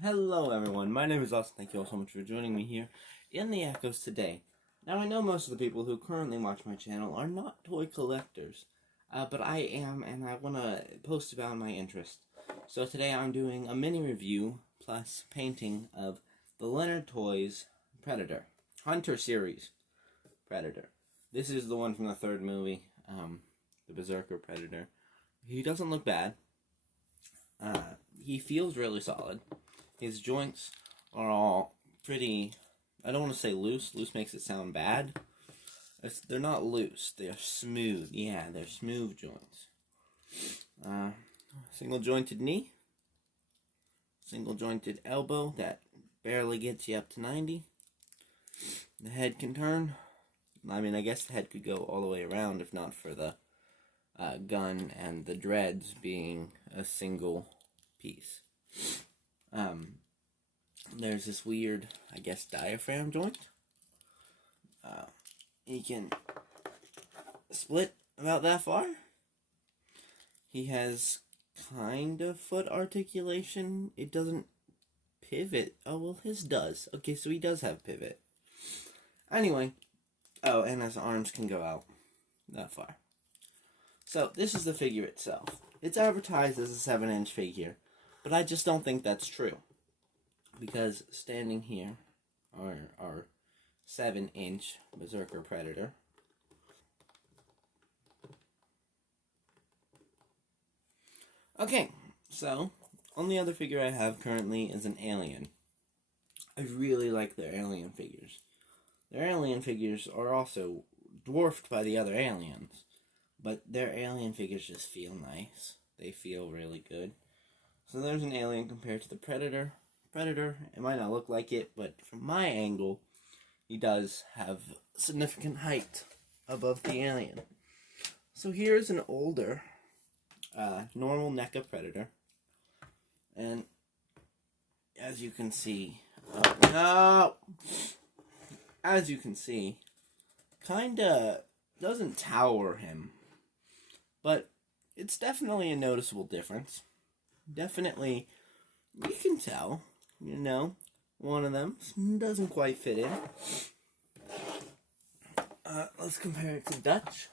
Hello everyone, my name is Austin. Thank you all so much for joining me here in the Echoes today. Now I know most of the people who currently watch my channel are not toy collectors, but I am, and I want to post about my interest. So today I'm doing a mini review plus painting of the Leonard Toys Predator, Hunter series Predator. This is the one from the third movie, the Berserker Predator. He doesn't look bad. He feels really solid. His joints are all pretty, I don't want to say loose. Loose makes it sound bad. They're not loose. They're smooth. Yeah, they're smooth joints. Single jointed knee. Single jointed elbow that barely gets you up to 90. The head can turn. I mean, I guess the head could go all the way around if not for the gun and the dreads being a single piece. There's this weird, I guess, diaphragm joint. He can split about that far. He has kind of foot articulation. It doesn't pivot. Oh, well, his does. Okay, so he does have pivot. Anyway. Oh, and his arms can go out that far. So, this is the figure itself. It's advertised as a 7-inch figure, but I just don't think that's true. Because standing here are our 7-inch Berserker Predator. Okay, so, only other figure I have currently is an alien. I really like their alien figures. Their alien figures are also dwarfed by the other aliens, but their alien figures just feel nice. They feel really good. So there's an alien compared to the Predator. Predator, it might not look like it, but from my angle, he does have significant height above the alien. So here's an older, normal NECA Predator. And as you can see, as you can see, kinda doesn't tower him, but it's definitely a noticeable difference. Definitely, you can tell, one of them doesn't quite fit in. Let's compare it to Dutch.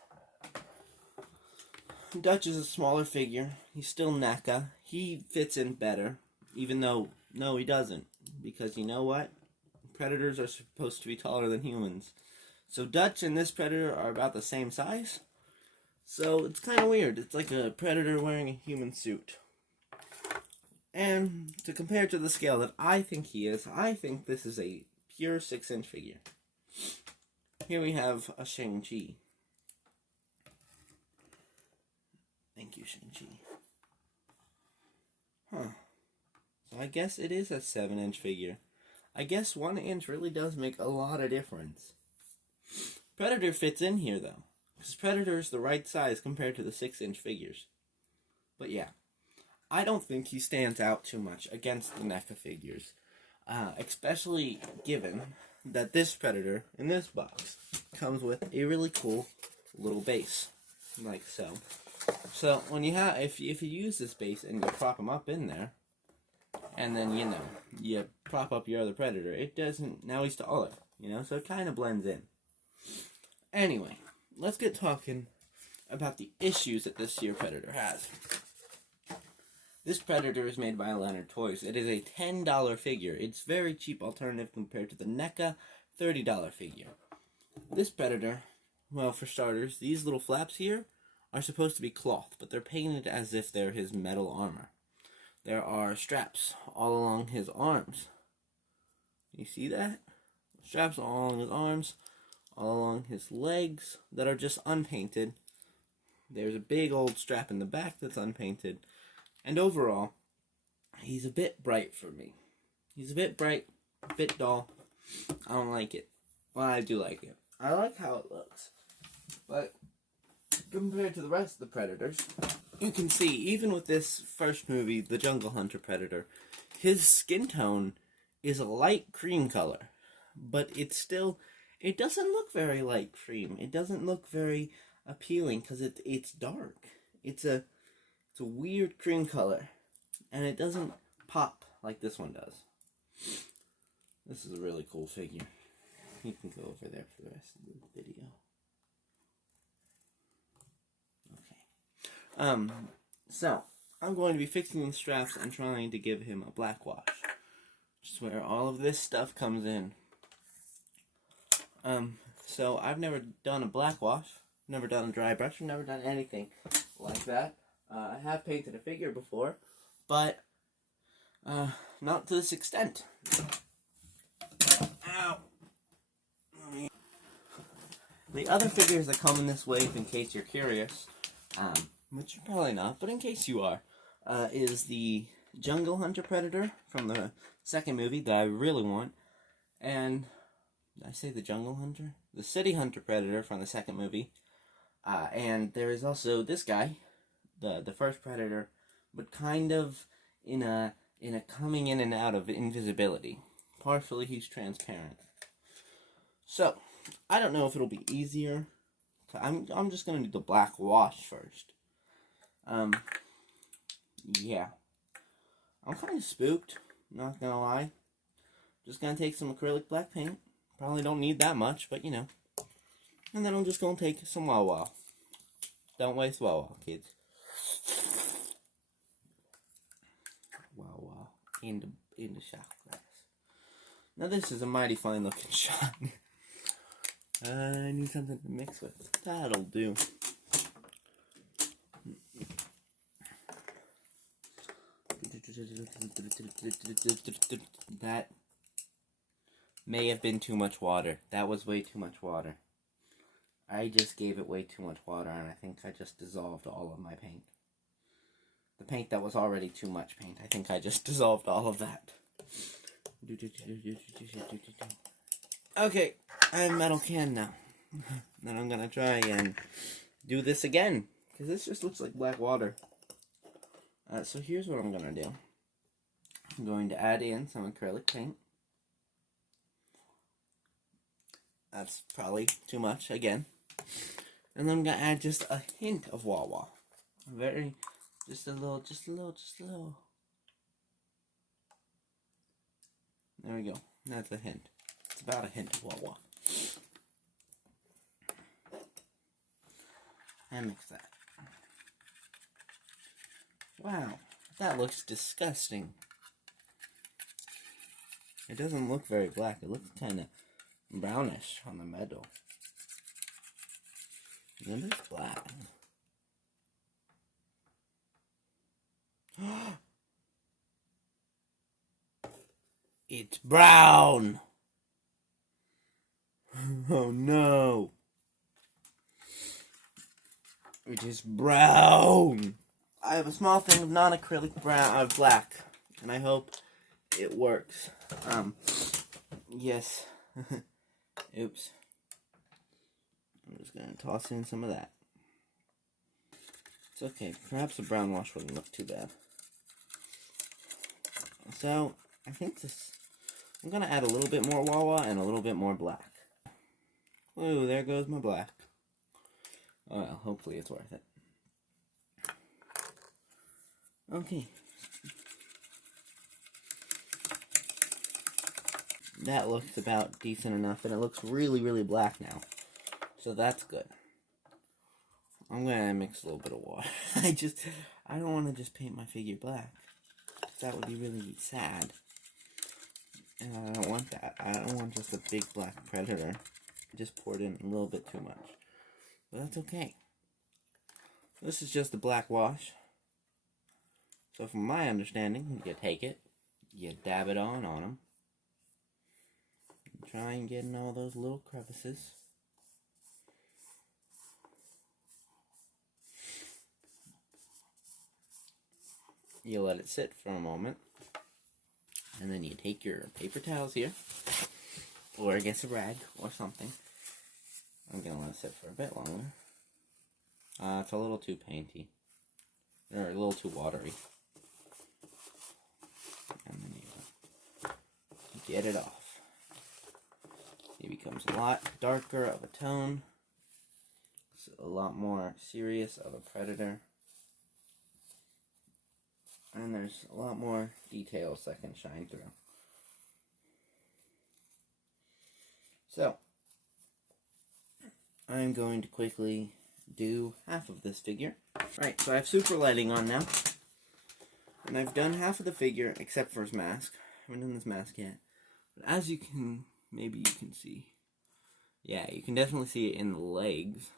Dutch is a smaller figure. He's still NECA. He fits in better, even though, no, he doesn't. Because you know what? Predators are supposed to be taller than humans. So Dutch and this Predator are about the same size. So it's kind of weird. It's like a Predator wearing a human suit. And to compare to the scale that I think he is, I think this is a pure 6-inch figure. Here we have a Shang-Chi. Thank you, Shang-Chi. So I guess it is a 7-inch figure. I guess 1 inch really does make a lot of difference. Predator fits in here, though. Because Predator is the right size compared to the 6-inch figures. But yeah. I don't think he stands out too much against the NECA figures. Especially given that this Predator, in this box, comes with a really cool little base. Like so. So, when you have, if you use this base and you prop him up in there, and then, you prop up your other Predator, it doesn't, now he's taller, so it kind of blends in. Anyway, let's get talking about the issues that this here Predator has. This Predator is made by Leonard Toys. It is a $10 figure. It's very cheap alternative compared to the NECA $30 figure. This Predator, well, for starters, these little flaps here are supposed to be cloth, but they're painted as if they're his metal armor. There are straps all along his arms. You see that? Straps all along his arms, all along his legs that are just unpainted. There's a big old strap in the back that's unpainted. And overall, he's a bit bright for me. He's a bit bright, a bit dull. I don't like it. Well, I do like it. I like how it looks. But compared to the rest of the Predators, you can see, even with this first movie, The Jungle Hunter Predator, his skin tone is a light cream color. But it's still, it doesn't look very light cream. It doesn't look very appealing because it's dark. It's a weird cream color. And it doesn't pop like this one does. This is a really cool figure. You can go over there for the rest of the video. Okay. So, I'm going to be fixing the straps and trying to give him a black wash. Which is where all of this stuff comes in. So I've never done a black wash, never done a dry brush, never done anything like that. I have painted a figure before, but not to this extent. Ow! The other figures that come in this wave, in case you're curious, which you're probably not, but in case you are, is the Jungle Hunter Predator from the second movie that I really want, and did I say the Jungle Hunter? The City Hunter Predator from the second movie. And there is also this guy, the first Predator, but kind of in a coming in and out of invisibility. Partially he's transparent. So, I don't know if it'll be easier. I'm just gonna do the black wash first. Yeah. I'm kind of spooked, not gonna lie. Just gonna take some acrylic black paint. Probably don't need that much, but you know. And then I'm just gonna take some Wawa. Don't waste Wawa, kids. Wawa in the shot glass. Now this is a mighty fine looking shot. I need something to mix with. That'll do. That may have been too much water. That was way too much water. I just gave it way too much water, and I think I just dissolved all of my paint. The paint that was already too much paint. I think I just dissolved all of that. Okay, I have a metal can now. Then I'm gonna try and do this again, because this just looks like black water. So here's what I'm gonna do. I'm going to add in some acrylic paint. That's probably too much again. And then I'm gonna add just a hint of Wawa. Just a little. There we go. That's a hint. It's about a hint of Wawa. And mix that. Wow, that looks disgusting. It doesn't look very black. It looks kind of brownish on the metal. And then it's black. It's brown! Oh no! It is brown! I have a small thing of non-acrylic black, and I hope it works. Yes. Oops. I'm just gonna toss in some of that. It's okay. Perhaps a brown wash wouldn't look too bad. So, I think I'm gonna add a little bit more Wawa and a little bit more black. Ooh, there goes my black. Oh well, hopefully it's worth it. Okay. That looks about decent enough, and it looks really, really black now. So that's good. I'm gonna mix a little bit of water. I don't want to just paint my figure black. That would be really sad. And I don't want that. I don't want just a big black predator. I just poured in a little bit too much. But that's okay. This is just a black wash. So from my understanding, you take it, you dab it on them. And try and get in all those little crevices. You let it sit for a moment. And then you take your paper towels here. Or I guess a rag or something. I'm going to let it sit for a bit longer. It's a little too painty. Or a little too watery. And then you get it off. It becomes a lot darker of a tone. It's a lot more serious of a predator. And there's a lot more details that can shine through. So, I'm going to quickly do half of this figure. Right, so I have super lighting on now. And I've done half of the figure, except for his mask. I haven't done this mask yet. But as you can, maybe you can see. Yeah, you can definitely see it in the legs.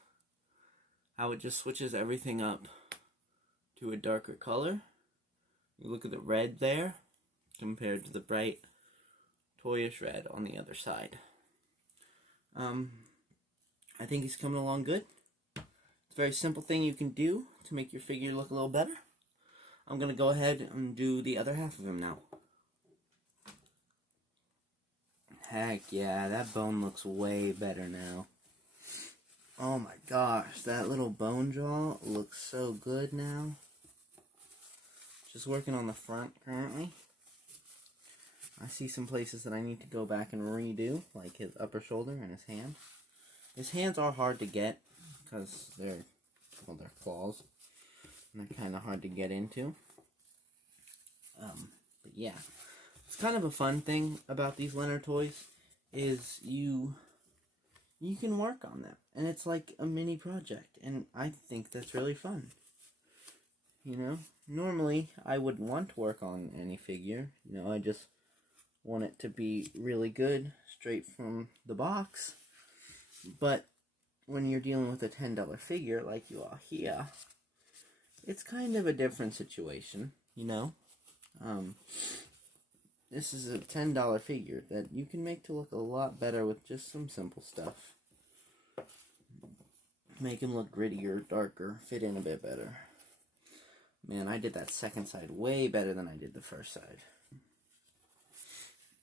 How it just switches everything up to a darker color. You look at the red there, compared to the bright, toyish red on the other side. I think he's coming along good. It's a very simple thing you can do to make your figure look a little better. I'm going to go ahead and do the other half of him now. Heck yeah, that bone looks way better now. Oh my gosh, that little bone jaw looks so good now. Just working on the front currently. I see some places that I need to go back and redo, like his upper shoulder and his hand. His hands are hard to get because they're claws, and they're kind of hard to get into. But yeah, it's kind of a fun thing about these Leonard toys is you can work on them, and it's like a mini project, and I think that's really fun. You know, normally I wouldn't want to work on any figure. You know, I just want it to be really good straight from the box. But when you're dealing with a $10 figure like you are here, it's kind of a different situation, you know? This is a $10 figure that you can make to look a lot better with just some simple stuff. Make him look grittier, darker, fit in a bit better. Man, I did that second side way better than I did the first side.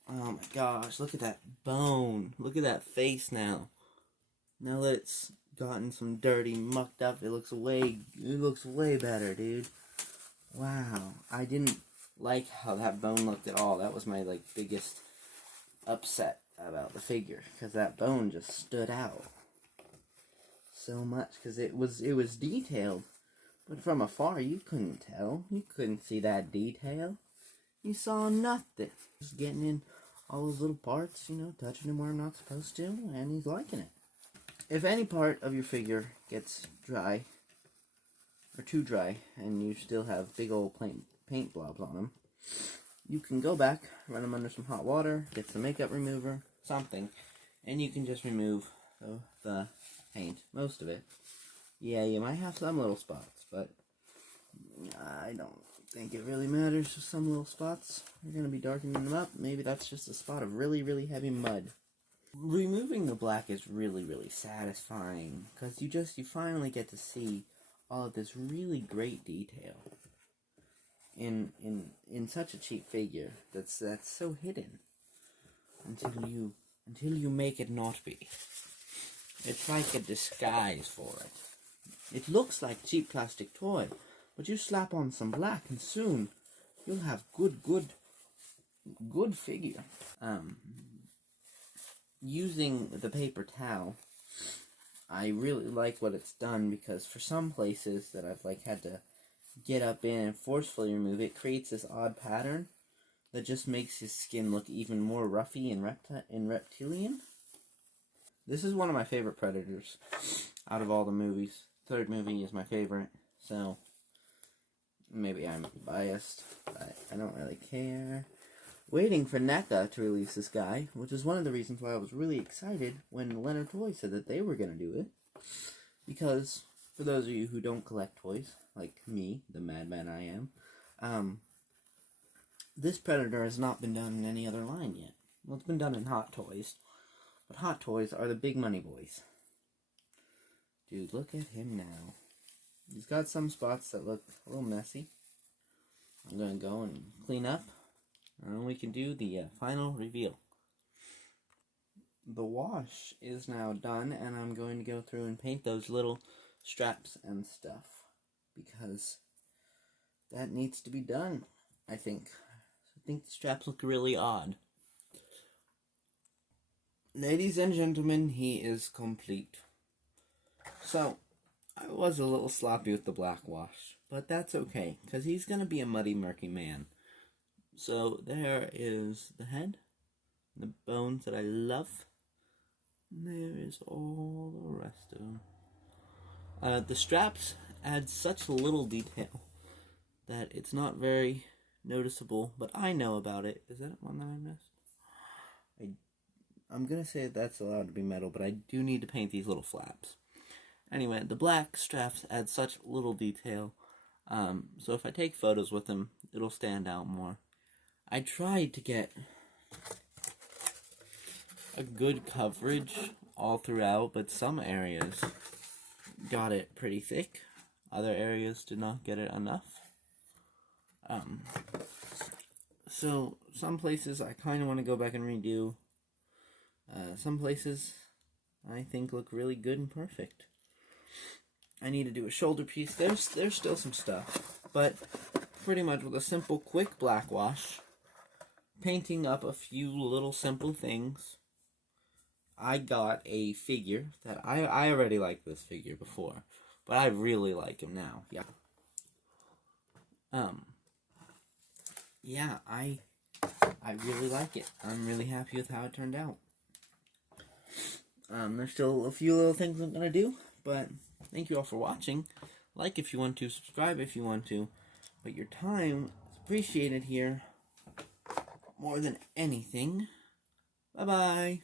Oh my gosh, look at that bone. Look at that face now. Now that it's gotten some dirty, mucked up, it looks way better, dude. Wow, I didn't like how that bone looked at all. That was my biggest upset about the figure, because that bone just stood out so much, because it was detailed, but from afar you couldn't tell. You couldn't see that detail. You saw nothing. Just getting in all those little parts, you know, touching him where I'm not supposed to, and he's liking it. If any part of your figure gets dry, or too dry, and you still have big old paint blobs on them, you can go back, run them under some hot water, get some makeup remover, something, and you can just remove the paint, most of it. Yeah, you might have some little spots, but I don't think it really matters if some little spots are going to be darkening them up. Maybe that's just a spot of really, really heavy mud. Removing the black is really, really satisfying, because you finally get to see all of this really great detail in such a cheap figure that's so hidden until you make it not be. It's like a disguise for it. It looks like cheap plastic toy, but you slap on some black and soon you'll have good figure. Using the paper towel, I really like what it's done, because for some places that I've had to get up in and forcefully remove, it creates this odd pattern that just makes his skin look even more roughy and reptilian. This is one of my favorite Predators out of all the movies. Third movie is my favorite, so maybe I'm biased, but I don't really care. Waiting for NECA to release this guy, which is one of the reasons why I was really excited when Leonard Toys said that they were going to do it. Because, for those of you who don't collect toys, like me, the madman I am, this Predator has not been done in any other line yet. Well, it's been done in Hot Toys, but Hot Toys are the big money boys. Dude, look at him now. He's got some spots that look a little messy. I'm going to go and clean up. And we can do the final reveal. The wash is now done, and I'm going to go through and paint those little straps and stuff, because that needs to be done, I think. I think the straps look really odd. Ladies and gentlemen, he is complete. So, I was a little sloppy with the black wash. but that's okay, because he's going to be a muddy, murky man. So there is the head, the bones that I love, and there is all the rest of them. The straps add such little detail that it's not very noticeable, but I know about it. Is that one that I missed? I'm going to say that's allowed to be metal, but I do need to paint these little flaps. Anyway, the black straps add such little detail, so if I take photos with them, it'll stand out more. I tried to get a good coverage all throughout, but some areas got it pretty thick. Other areas did not get it enough. So some places I kind of want to go back and redo. Some places I think look really good and perfect. I need to do a shoulder piece. There's still some stuff, but pretty much with a simple, quick black wash, painting up a few little simple things, I got a figure that I already liked this figure before, but I really like him now. Yeah, I really like it. I'm really happy with how it turned out. There's still a few little things I'm gonna do, but thank you all for watching. Like if you want to, subscribe if you want to, but your time is appreciated here more than anything. Bye-bye.